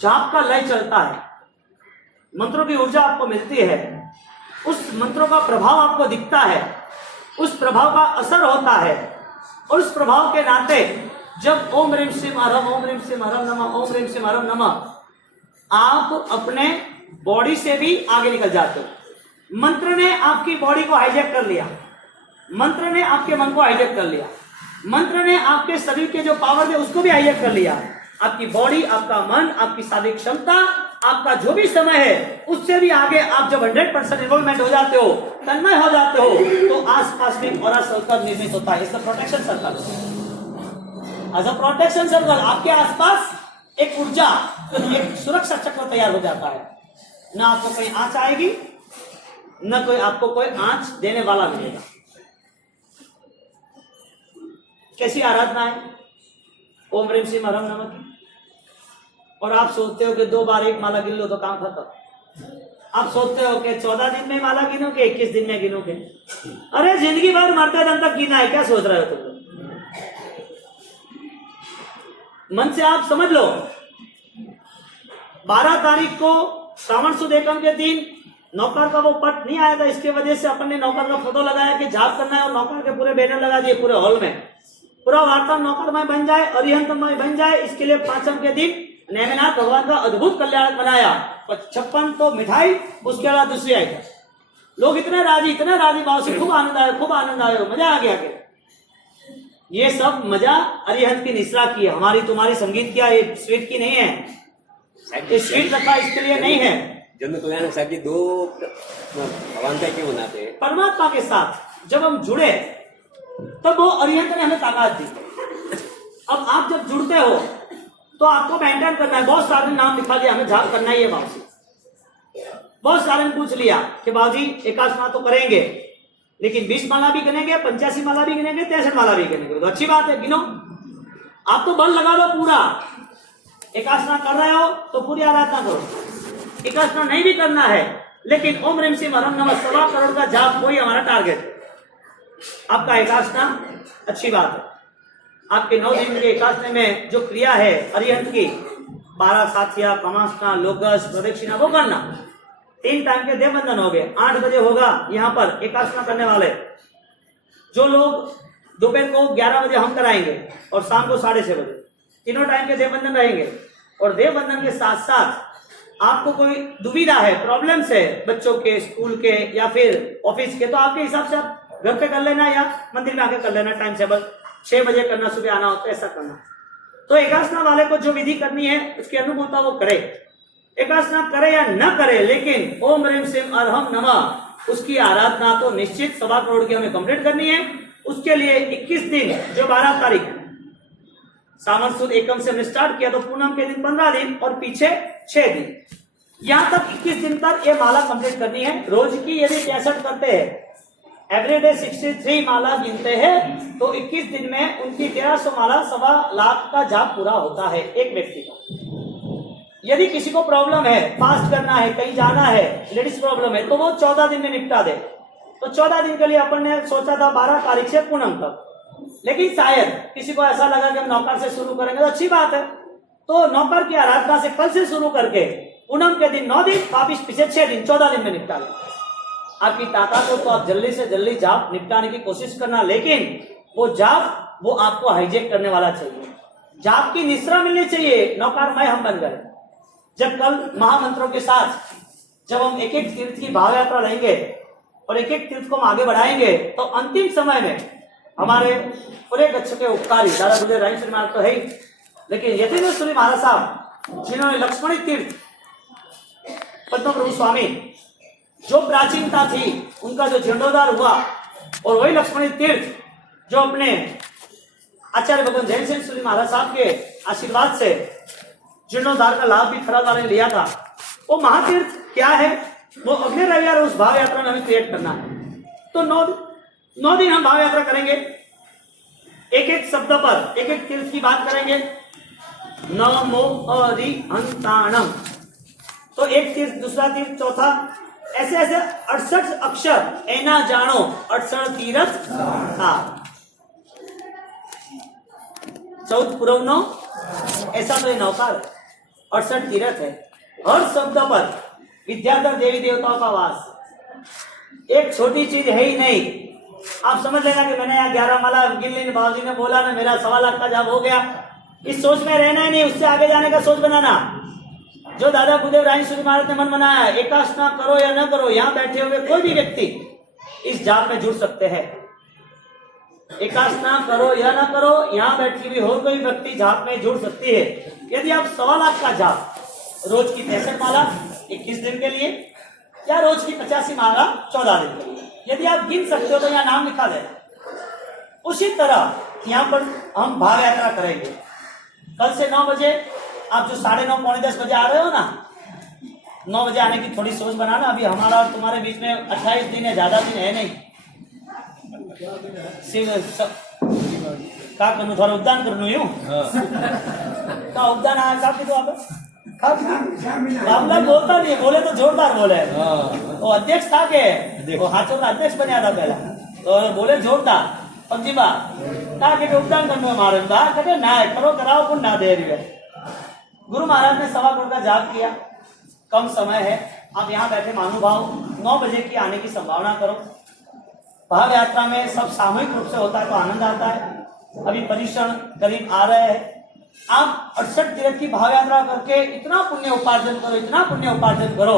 जाप का लय चलता है, मंत्रों की ऊर्जा आपको मिलती है, उस मंत्रों का प्रभाव आपको दिखता है, उस प्रभाव का असर होता है और उस प्रभाव के नाते जब ओम ह्रीम श्रीम हरम, ओम ह्रीम श्रीम हरम नमः, ओम ह्रीम श्रीम हरम नमः, आप अपने बॉडी से भी आगे निकल जाते हो। मंत्र ने आपकी बॉडी को हाईजैक कर लिया, मंत्र ने आपके मन को हाईजैक कर लिया, मंत्र ने आपके शरीर के जो पावर है उसको भी हाईजैक कर लिया। आपकी बॉडी, आपका मन, आपकी शारीरिक क्षमता, आपका जो भी समय है उससे भी आगे आप जब 100% इन्वॉल्वमेंट हो जाते हो, तन्मय हो जाते हो, तो आसपास में ऑरा सर्कल निर्मित होता है। इसका protection circle, as a protection circle आपके आसपास एक ऊर्जा, एक सुरक्षा चक्र तैयार हो जाता है। ना आपको कहीं आंच आएगी, न कोई आपको कोई आंच देने वाला मिलेगा। कैसी आराधना है ओम ह्रीम श्रीम हरम नमः की? और आप सोचते हो कि 2 बार 1 माला गिन लो तो काम खत्म। आप सोचते हो कि 14 दिन में माला गिनोगे, 21 दिन में गिनोगे। अरे जिंदगी भर मरते दम तक गिना है, क्या सोच रहे हो तुम? मन से आप समझ लो 12 तारीख को श्रावण सुद एकम के दिन नौकर का वो पट नहीं आया था, इसके वजह से अपन ने नौकर का फोटो लगाया कि जाप करना है और नौकर के पूरे बैनर लगा दिए पूरे हॉल में। पूरा वार्ताम नौकरमय बन जाए, अरिहंतमय बन जाए, इसके लिए 5म के दिन नेमिनाथ भगवान का अद्भुत कल्याण बनाया। 56 तो मिठाई, उसके अलावा दूसरी आइटम। लोग इतने राजी भाव से खूब आनंद आया, मजा आ गया। ये सब मजा अरिहंत की निश्रा की है, हमारी तुम्हारी संगीत की, ये स्वीट की नहीं है। ये स्वीट रखा इसके लिए नहीं है। जन्म कल्याण साहब जी 2 भगवान का क्यों बनाते हैं? परमात्मा के साथ जब हम जुड़े तब वो अरिहंत ने हमें ताकत दी। अब आप जब जुड़ते हो तो आपको मेंटेन करना है। बहुत सारे नाम लिखा दिया, हमें जाप करना ही है बाबू। बहुत सारे ने पूछ लिया कि बाबूजी एकादशना तो करेंगे, लेकिन 20 माला भी गिनेंगे, 85 माला भी गिनेंगे, 63 माला भी गिनेंगे। तो अच्छी बात है, गिनो। आप तो बल लगा दो पूरा। एकादशना कर रहे हो तो पूरी आराधना करो। एकादशना नहीं भी करना है, लेकिन ओम ह्रीम श्रीम हरम नमः 1.25 करोड़ का जाप वही हमारा टारगेट है। आपका एकादशना अच्छी बात है। आपके 9 दिन के एकादशने में जो क्रिया है अरिहंत की, 12 साथिया, कमासना, लोकस, प्रदक्षिणा, वो करना। 3 टाइम के देवबंधन हो गए। 8 बजे होगा यहाँ पर एकादशना करने वाले। जो लोग दोपहर को 11 बजे हम कराएंगे और शाम को 6:30 बजे, तीनों टाइम के देवबंधन रहेंगे। और देवबंधन के साथ साथ आपको कोई दुविधा है, प्रॉब्लम्स है बच्चों के, स्कूल के या फिर ऑफिस के, तो आपके हिसाब से आप घर पे कर लेना या मंदिर में आके कर लेना। टाइम टेबल 6 बजे करना, सुबह आना हो तो ऐसा करना। तो एकादशना वाले को जो विधि करनी है उसकी अनुकूलता वो करे। एकादशना करे या न करे, लेकिन ओम ह्रीम श्रीम हरम नमः उसकी आराधना तो निश्चित 1.25 करोड़ की हमें कंप्लीट करनी है। उसके लिए 21 दिन, जो 12 तारीख सावन सुद एकम से हमने स्टार्ट किया, तो पूनम के दिन 15 दिन और पीछे 6 दिन, यहां तक 21 दिन तक ये माला कंप्लीट करनी है। रोज की यदि 63 करते हैं, एवरीडे 63 माला गिनते हैं, तो 21 दिन में उनकी 1300 माला 1.25 लाख का जाप पूरा होता है एक व्यक्ति का। यदि किसी को प्रॉब्लम है, फास्ट करना है, कहीं जाना है, लेडीज प्रॉब्लम है, तो वो 14 दिन में निपटा दे। तो 14 दिन के लिए अपन ने सोचा था 12 तारीख से पूनम तक, लेकिन शायद किसी को ऐसा लगा कि हम नौकर से शुरू करेंगे, तो अच्छी बात है। तो नौकर की आराधना से कल से शुरू करके पूनम के दिन 9 दिन, वापिस पीछे 6 दिन, 14 दिन में निपटा लें। आपकी ताकत हो तो आप जल्दी से जल्दी जाप निपटाने की कोशिश करना, लेकिन वो जाप वो आपको हाईजेक करने वाला चाहिए। जाप की निश्रा मिलनी चाहिए। नौकारमय हम बन गए। जब कल महामंत्रों के साथ जब हम एक एक तीर्थ की भाव यात्रा लेंगे और एक एक तीर्थ को हम आगे बढ़ाएंगे, तो अंतिम समय में हमारे पूरे गच्छ के उपकारी दादा बुद्धदेव राय श्री महाराज तो है ही, लेकिन यतीन्द्र सूरी महाराज साहब जिन्होंने लक्ष्मणी तीर्थ पद्म प्रभु स्वामी जो प्राचीनता थी उनका जो जीर्णोद्धार हुआ, और वही लक्ष्मणी तीर्थ जो अपने आचार्य भगवान जैन सिंह सूरी महाराज साहब के आशीर्वाद से जीर्णोद्धार का लाभ भी खराब वाले ने लिया था, वो महातीर्थ क्या है, वो अगले रविवार उस भाव यात्रा में हमें क्रिएट करना है। तो 9 दिन हम भाव यात्रा करेंगे, एक एक शब्द पर एक एक तीर्थ की बात करेंगे। नमो अरिहंताणम, तो एक तीर्थ, दूसरा तीर्थ, चौथा, ऐसे ऐसे 68 अक्षर ऐना जानो 68 तीर्थ था। 14 पूर्व 9, ऐसा तो ये नौकार 68 तीर्थ है। हर शब्द पर विद्याधर देवी देवताओं का वास। एक छोटी चीज है ही नहीं। आप समझ लेना कि मैंने यहाँ 11 माला गिन बाबूजी ने बोला ना, मेरा 1.25 लाख का जाप हो गया, इस सोच में रहना ही नहीं, उससे आगे जाने का सोच बनाना। जो दादा बुद्धदेव राय श्री महाराज ने मन बनाया, एकासना करो या न करो, यहाँ बैठे हुए कोई भी व्यक्ति इस जाप में जुड़ सकते हैं। एकासना करो या न करो, यहाँ बैठी हुई और कोई व्यक्ति जाप में जुड़ सकती है। यदि आप 1.25 लाख का जाप रोज की 63 माला 21 दिन के लिए या रोज की 85 माला 14 दिन के लिए, यदि आप गिन सकते हो तो यहाँ नाम लिखा देना। उसी तरह यहाँ पर हम भाव यात्रा करेंगे। कल से 9 बजे आप जो 9:30 पौने 10 बजे आ रहे हो ना, 9 बजे आने की थोड़ी सोच बनाना। अभी हमारा और तुम्हारे बीच में 28 दिन है, ज्यादा दिन है नहीं। का करनू थोड़ा उद्यान करनू यूं का उद्यान आया का की तो आप रामलाल बोलता नहीं, बोले तो जोरदार बोले। वो अध्यक्ष था के वो हाथों का अध्यक्ष बना था पहला, तो बोले जोरदार पंजी बा का के उद्यान करने मारे बा कहे ना करो कराओ पुण्य ना दे रही। गुरु महाराज ने 1.25 करोड़ का जाप किया। कम समय है, आप यहाँ बैठे महानुभाव 9 बजे की आने की संभावना करो। भाव यात्रा में सब सामूहिक रूप से होता है तो आनंद आता है। अभी परिश्रम करीब आ रहे हैं। आप 68 तीर्थ की भाव यात्रा करके इतना पुण्य उपार्जन करो, इतना पुण्य उपार्जन करो,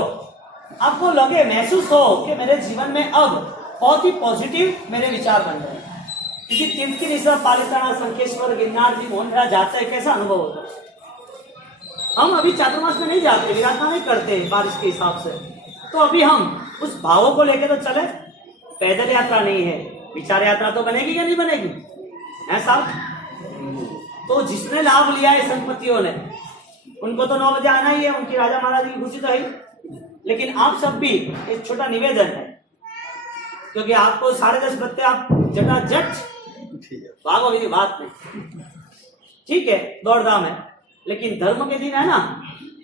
आपको लगे, महसूस हो कि मेरे जीवन में अब बहुत ही पॉजिटिव मेरे विचार बन गए। क्योंकि तीर्थ की निशा पालिताना, संकेश्वर, गिरनार जी, मोहनराज जाता है, कैसा अनुभव होता है। हम अभी चातुर्मास में नहीं जाते, विराटना नहीं करते बारिश के हिसाब से, तो अभी हम उस भावों को लेके तो चले। पैदल यात्रा नहीं है, विचार यात्रा तो बनेगी या नहीं बनेगी, ऐसा। तो जिसने लाभ लिया है संपत्तियों ने, उनको तो 9 बजे आना ही है, उनकी राजा महाराज की खुशी तो है। लेकिन आप सब भी एक छोटा निवेदन है, क्योंकि आपको 10:30 बजते आप जटा जट भागो, मेरी बात नहीं, ठीक है, दौड़ धाम है, लेकिन धर्म के दिन है ना,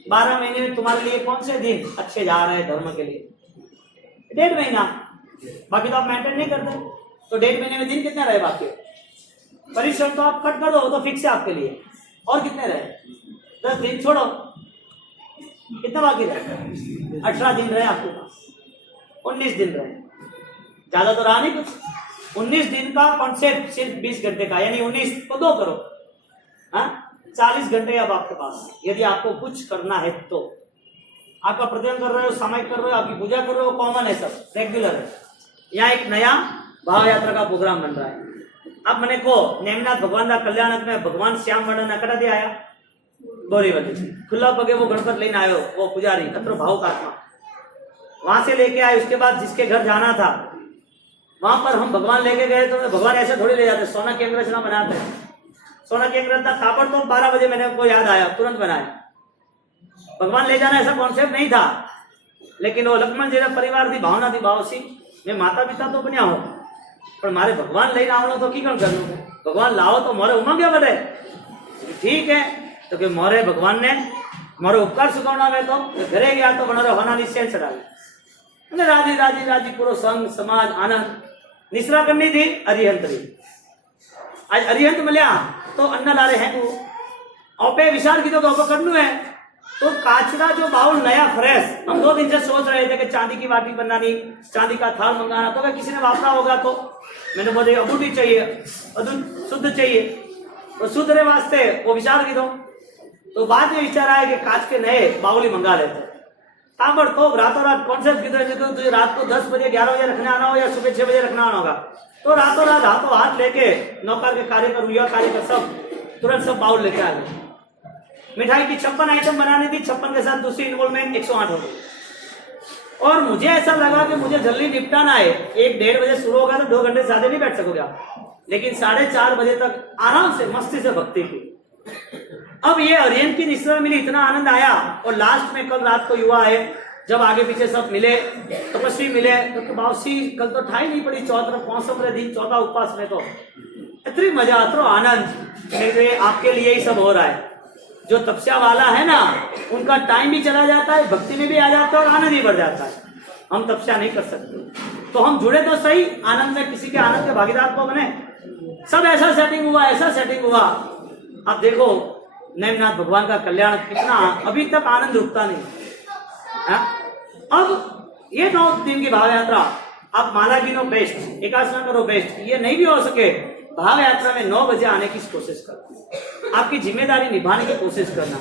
12 महीने में तुम्हारे लिए कौन से दिन अच्छे जा रहे हैं धर्म के लिए? 1.5 महीना, बाकी तो आप मेंटेन नहीं करते। तो 1.5 महीने में दिन कितने रहे बाकी? परिश्रम तो आप कट कर दो, तो फिक्स है आपके लिए। और कितने रहे? 10 दिन छोड़ो, कितने बाकी रहे? 18 दिन रहे आपके पास, 19 दिन रहे, ज्यादा तो रहा नहीं कुछ। 19 दिन का कॉन्सेप्ट सिर्फ 20 घंटे का, यानी 19 को 2 करो, 40 घंटे अब आपके पास। यदि आपको कुछ करना है तो आपका प्रतिदिन कर रहे हो, सामायिक कर रहे हो, आपकी पूजा कर रहे हो, कॉमन है, सब रेगुलर है। यहाँ एक नया भाव यात्रा का प्रोग्राम बन रहा है। अब मैंने को नेमनाथ भगवान का कल्याण में भगवान श्याम वर्णन कटा दिया आया बोरीवली खुला पगे वो गणपत लेने आयो, वो पुजारी अत्र भाव का आत्मा वहां से लेके आए। उसके बाद जिसके घर जाना था वहां पर हम भगवान लेके गए, तो भगवान ऐसे थोड़ी ले जाते, सोना की अंगरचना बनाते हैं। सोना की अंगरचना ताबड़तोड़ 12 बजे मैंने को याद आया, तुरंत बनाया। भगवान ले जाना ऐसा कॉन्सेप्ट नहीं था, लेकिन वो लक्ष्मण जी परिवार थी, भावना थी, भाव सी मैं माता पिता तो बनिया हो, पर मारे भगवान लઈને आवनो तो की करनो, भगवान लाओ तो मोरे उमंग बढ़े, ठीक है। तो कि मोरे भगवान ने मोरे उपकार सुगवणावे तो घरे गया तो बनारे होनानी सेल चढ़ावी, राजी राजी राजी पूरो संघ समाज आनंद। निश्रा करनी थी अरिहंत री, आज अरिहंत मिलया तो अन्न लारे हैं, औपे विचार की तो करनु है, तो काचरा जो बाउल नया फ्रेश, हम 2 दिन से सोच रहे थे कि चांदी की बाटी बनानी, चांदी का थाल मंगाना, तो अगर किसी ने वापरा होगा तो मैंने बोले अबूटी चाहिए, अदुन शुद्ध चाहिए, तो शुद्ध रहे वास्ते वो विचार की दो। तो बाद में विचार आया कि कांच के नए बाउल ही मंगा लेते। ताबड़तोड़ रातों रात कॉन्सेप्ट किधर तो तुझे रात को 10 बजे 11 बजे रखने आना हो या सुबह 6 बजे रखना आना होगा, तो रातों रात हाथों हाथ लेके नौकर के कार्य करूँ या कार्य कर सब तुरंत सब बाउल लेके आ गए। मिठाई की 56 आइटम बनानी थी, 56 के साथ दूसरी इन्वॉल्वमेंट 108 हो गई। और मुझे ऐसा लगा कि मुझे जल्दी निपटाना है, 1-1:30 बजे शुरू होगा तो 2 घंटे ज्यादा नहीं बैठ सकोगे आप, लेकिन 4:30 बजे तक आराम से मस्ती से भक्ति की। अब ये अरियन की निश्चय मिली, इतना आनंद आया। और लास्ट में कल रात को युवा है, जब आगे पीछे सब मिले, तपस्वी मिले, तो बावसी कल तो ठाई नहीं पड़ी, 14 दिन 14 उपवास में तो इतनी मजा, इतना आनंद। आपके लिए ही सब हो रहा है। जो तपस्या वाला है ना, उनका टाइम भी चला जाता है, भक्ति में भी आ जाता है और आनंद भी बढ़ जाता है। हम तपस्या नहीं कर सकते, तो हम जुड़े तो सही, आनंद में किसी के आनंद के भागीदार तो बने। सब ऐसा सेटिंग हुआ, ऐसा सेटिंग हुआ। अब देखो नेमनाथ भगवान का कल्याण कितना, अभी तक आनंद रुकता नहीं है। अब ये 9 दिन की भाव यात्रा, आप माला गिनो बेस्ट, एकादशा करो बेस्ट, ये नहीं भी हो सके, भाव यात्रा में 9 बजे आने की कोशिश करना, आपकी जिम्मेदारी निभाने की कोशिश करना।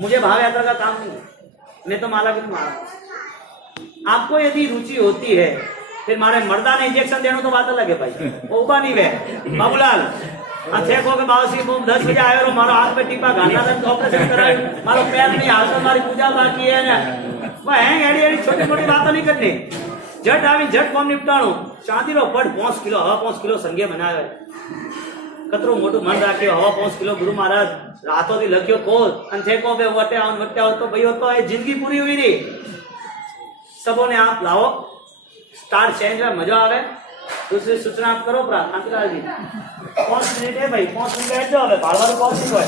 मुझे भाव यात्रा का काम नहीं, मैं तो माला गिनो मारा। आपको यदि रुचि होती है, फिर मारे मर्दा ने इंजेक्शन देना तो बात अलग है भाई, वो उबा नहीं वे बाबूलाल अच्छे को के बावसी बूम 10 बजे आयो, मारो हाथ में टीपा घालना था तो ऑपरेशन करायो, मारो पैर नहीं हाथ में, हमारी पूजा बाकी है ना, वह है छोटी मोटी बातें नहीं करनी, झट आवी झट काम निपटाणो, शांति रो पड़ 5 किलो हवा 5 किलो संगे बनावे, कतरो मोटो मन राख्यो, हवा 5 किलो गुरु महाराज रातों दी लख्यो को अंथे को बे वटे आवन वटे हो तो भाई हो तो ये जिंदगी पूरी हुई रही। सबों ने आप लाओ, स्टार चेंज है, मजा आवे। दूसरी सूचना आप करो प्रार्थना जी, 5 मिनट है भाई, 5 मिनट बैठ जाओ, भाड़वा तो 5 मिनट है।